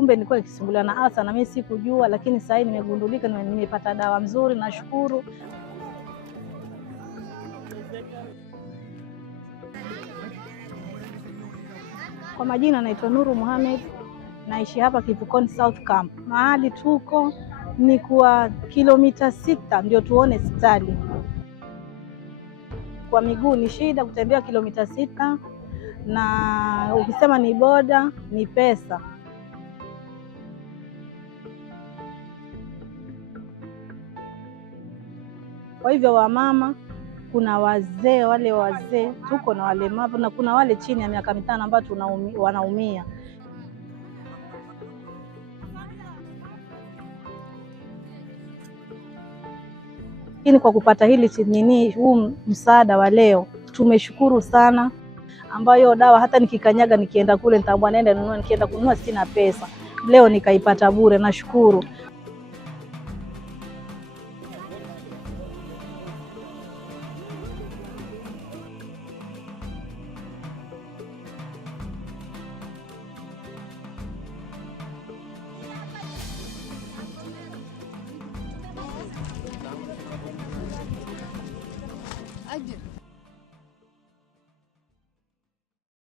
kumbe nilikuwa nikisumbuliwa na asa na mimi sikujua, lakini sasa nimegundulika, nimepata dawa nzuri, nashukuru. Kwa majina naitwa Nuru Mohamed, naishi hapa Kivukoni South Camp. Mahali tuko ni kwa kilomita 6 ndio tuone hospitali. Kwa miguu ni shida kutembea kilomita 6, na ukisema ni boda ni pesa. Kwa hivyo wamama, kuna wazee, wale wazee tuko na walemavu, na kuna wale chini ya miaka 5 ambao wanaumia. Lakini kwa kupata huu msaada wa leo tumeshukuru sana, ambayo dawa hata nikikanyaga nikienda kule nitaambiwa naenda nunua, nikienda kununua sina pesa. Leo nikaipata bure, nashukuru.